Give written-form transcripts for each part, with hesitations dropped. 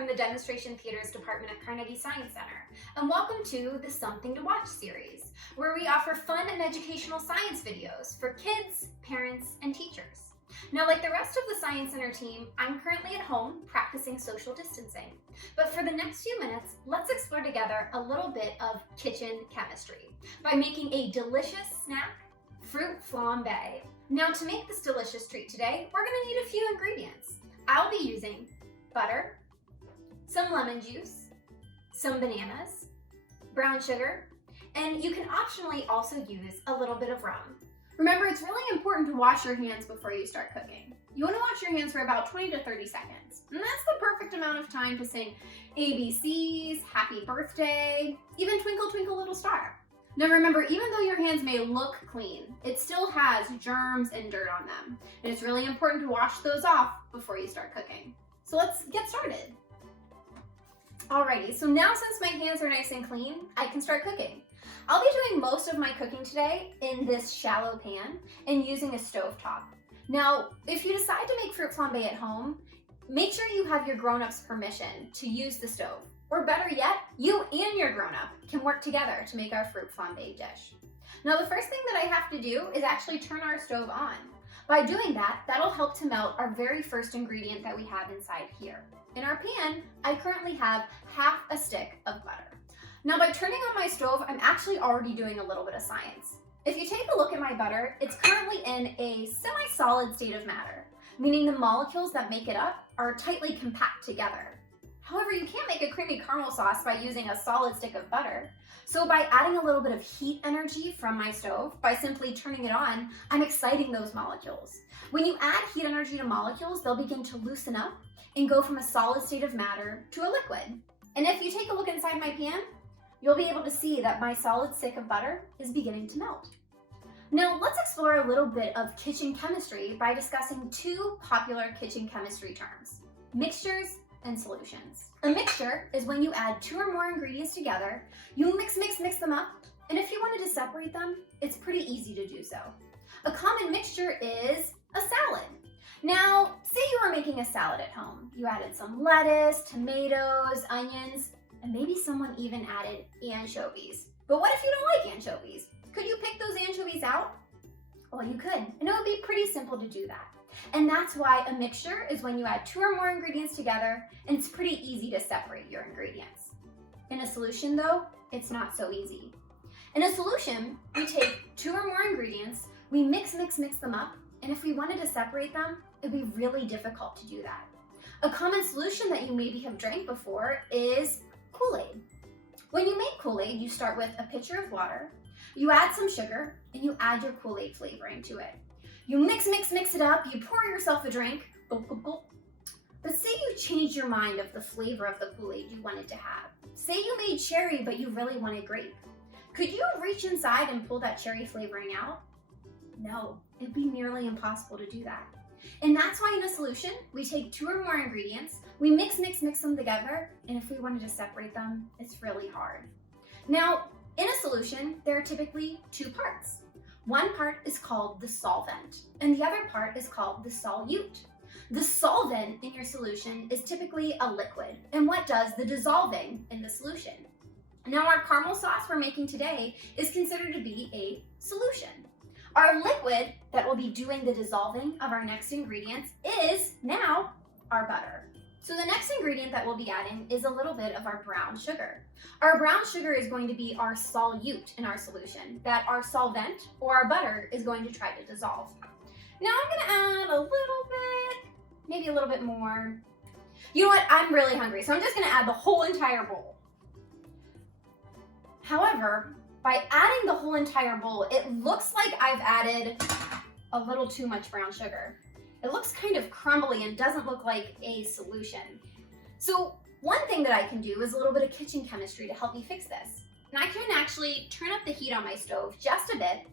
from the Demonstration Theaters Department at Carnegie Science Center, and welcome to the Something to Watch series, where we offer fun and educational science videos for kids, parents, and teachers. Now, like the rest of the Science Center team, I'm currently at home practicing social distancing. But for the next few minutes, let's explore together a little bit of kitchen chemistry by making a delicious snack, Fruit Flambé. Now, to make this delicious treat today, we're going to need a few ingredients. I'll be using butter, some lemon juice, some bananas, brown sugar, and you can optionally also use a little bit of rum. Remember, it's really important to wash your hands before you start cooking. You want to wash your hands for about 20 to 30 seconds. And that's the perfect amount of time to sing ABCs, happy birthday, even twinkle twinkle little star. Now remember, even though your hands may look clean, it still has germs and dirt on them. And it's really important to wash those off before you start cooking. So let's get started. Alrighty, so now since my hands are nice and clean, I can start cooking. I'll be doing most of my cooking today in this shallow pan and using a stovetop. Now, if you decide to make fruit flambé at home, make sure you have your grown-ups' permission to use the stove. Or better yet, you and your grown-up can work together to make our fruit flambé dish. Now, the first thing that I have to do is actually turn our stove on. By doing that, that'll help to melt our very first ingredient that we have inside here. In our pan, I currently have half a stick of butter. Now, by turning on my stove, I'm actually already doing a little bit of science. If you take a look at my butter, it's currently in a semi-solid state of matter, meaning the molecules that make it up are tightly compact together. However, you can't make a creamy caramel sauce by using a solid stick of butter. So by adding a little bit of heat energy from my stove, by simply turning it on, I'm exciting those molecules. When you add heat energy to molecules, they'll begin to loosen up and go from a solid state of matter to a liquid. And if you take a look inside my pan, you'll be able to see that my solid stick of butter is beginning to melt. Now let's explore a little bit of kitchen chemistry by discussing two popular kitchen chemistry terms: mixtures and solutions. A mixture is when you add two or more ingredients together, you mix them up, and if you wanted to separate them, it's pretty easy to do so. A common mixture is a salad. Now, say you were making a salad at home. You added some lettuce, tomatoes, onions, and maybe someone even added anchovies. But what if you don't like anchovies? Could you pick those anchovies out? Well, you could, and it would be pretty simple to do that. And that's why a mixture is when you add two or more ingredients together, and it's pretty easy to separate your ingredients. In a solution though, it's not so easy. In a solution, we take two or more ingredients, we mix them up, and if we wanted to separate them, it'd be really difficult to do that. A common solution that you maybe have drank before is Kool-Aid. When you make Kool-Aid, you start with a pitcher of water, you add some sugar, and you add your Kool-Aid flavoring to it. You mix it up, you pour yourself a drink, gulp, gulp, gulp. But say you changed your mind of the flavor of the Kool-Aid you wanted to have. Say you made cherry, but you really wanted grape. Could you reach inside and pull that cherry flavoring out? No, it'd be nearly impossible to do that. And that's why in a solution, we take two or more ingredients, we mix them together, and if we wanted to separate them, it's really hard. Now, in a solution, there are typically two parts. One part is called the solvent, and the other part is called the solute. The solvent in your solution is typically a liquid, and what does the dissolving in the solution. Now, our caramel sauce we're making today is considered to be a solution. Our liquid that will be doing the dissolving of our next ingredients is now our butter. So the next ingredient that we'll be adding is a little bit of our brown sugar. Our brown sugar is going to be our solute in our solution that our solvent or our butter is going to try to dissolve. Now I'm gonna add a little bit, maybe a little bit more. You know what, I'm really hungry, so I'm just gonna add the whole entire bowl. However, by adding the whole entire bowl, it looks like I've added a little too much brown sugar. It looks kind of crumbly and doesn't look like a solution. So one thing that I can do is a little bit of kitchen chemistry to help me fix this. And I can actually turn up the heat on my stove just a bit,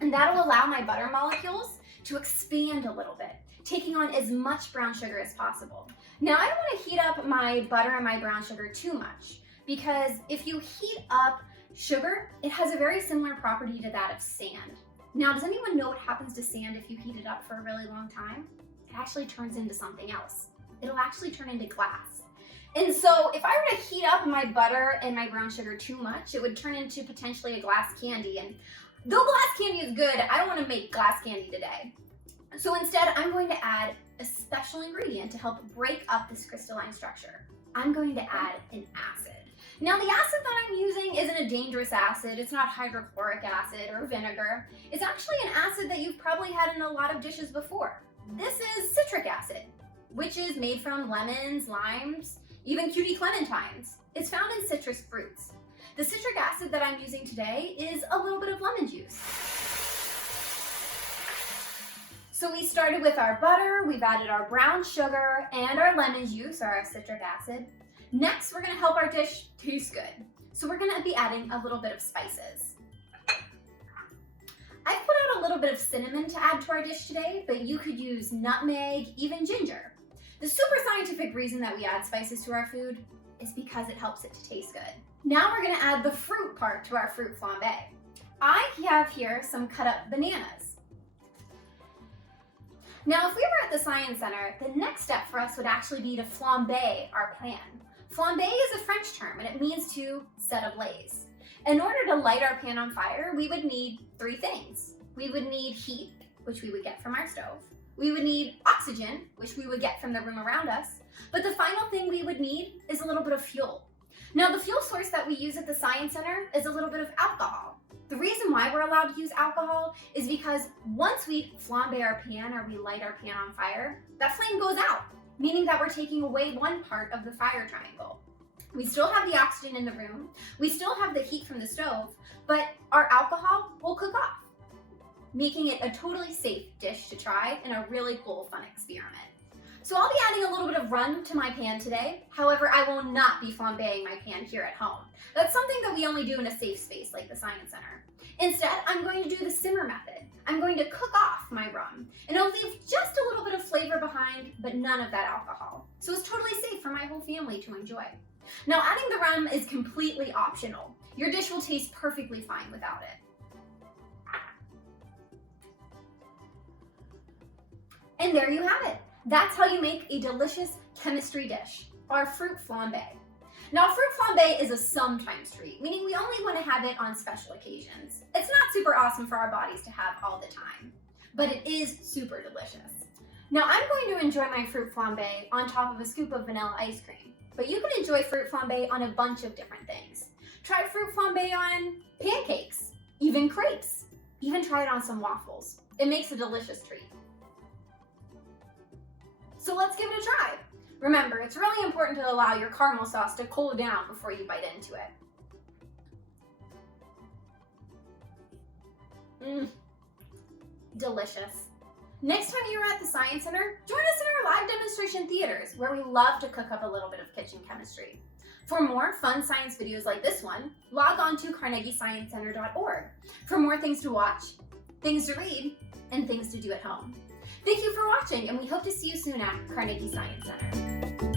and that'll allow my butter molecules to expand a little bit, taking on as much brown sugar as possible. Now, I don't want to heat up my butter and my brown sugar too much, because if you heat up sugar, it has a very similar property to that of sand. Now, does anyone know what happens to sand if you heat it up for a really long time? It actually turns into something else. It'll actually turn into glass. And so if I were to heat up my butter and my brown sugar too much, it would turn into potentially a glass candy. And though glass candy is good, I don't want to make glass candy today. So instead, I'm going to add a special ingredient to help break up this crystalline structure. I'm going to add an acid. Now the acid that I'm using isn't a dangerous acid. It's not hydrochloric acid or vinegar. It's actually an acid that you've probably had in a lot of dishes before. This is citric acid, which is made from lemons, limes, even cutie clementines. It's found in citrus fruits. The citric acid that I'm using today is a little bit of lemon juice. So we started with our butter, we've added our brown sugar and our lemon juice, or our citric acid. Next, we're gonna help our dish taste good. So we're gonna be adding a little bit of spices. I've put out a little bit of cinnamon to add to our dish today, but you could use nutmeg, even ginger. The super scientific reason that we add spices to our food is because it helps it to taste good. Now we're gonna add the fruit part to our fruit flambe. I have here some cut up bananas. Now, if we were at the Science Center, the next step for us would actually be to flambe our pan. Flambe is a French term and it means to set ablaze. In order to light our pan on fire, we would need three things. We would need heat, which we would get from our stove. We would need oxygen, which we would get from the room around us. But the final thing we would need is a little bit of fuel. Now, the fuel source that we use at the Science Center is a little bit of alcohol. The reason why we're allowed to use alcohol is because once we flambe our pan or we light our pan on fire, that flame goes out, meaning that we're taking away one part of the fire triangle. We still have the oxygen in the room, we still have the heat from the stove, but our alcohol will cook off, making it a totally safe dish to try and a really cool, fun experiment. So I'll be adding a little bit of rum to my pan today. However, I will not be flambeing my pan here at home. That's something that we only do in a safe space like the Science Center. Instead, I'm going to do the simmer method. I'm going to cook off my rum, and it'll leave just a little bit of flavor behind, but none of that alcohol. So it's totally safe for my whole family to enjoy. Now, adding the rum is completely optional. Your dish will taste perfectly fine without it. And there you have it. That's how you make a delicious chemistry dish, our fruit flambe. Now, fruit flambe is a sometimes treat, meaning we only want to have it on special occasions. It's not super awesome for our bodies to have all the time, but it is super delicious. Now, I'm going to enjoy my fruit flambe on top of a scoop of vanilla ice cream, but you can enjoy fruit flambe on a bunch of different things. Try fruit flambe on pancakes, even crepes, even try it on some waffles. It makes a delicious treat. So let's give it a try. Remember, it's really important to allow your caramel sauce to cool down before you bite into it. Delicious. Next time you're at the Science Center, join us in our live demonstration theaters where we love to cook up a little bit of kitchen chemistry. For more fun science videos like this one, log on to carnegiesciencecenter.org for more things to watch, things to read, and things to do at home. Thank you for watching, and we hope to see you soon at Carnegie Science Center.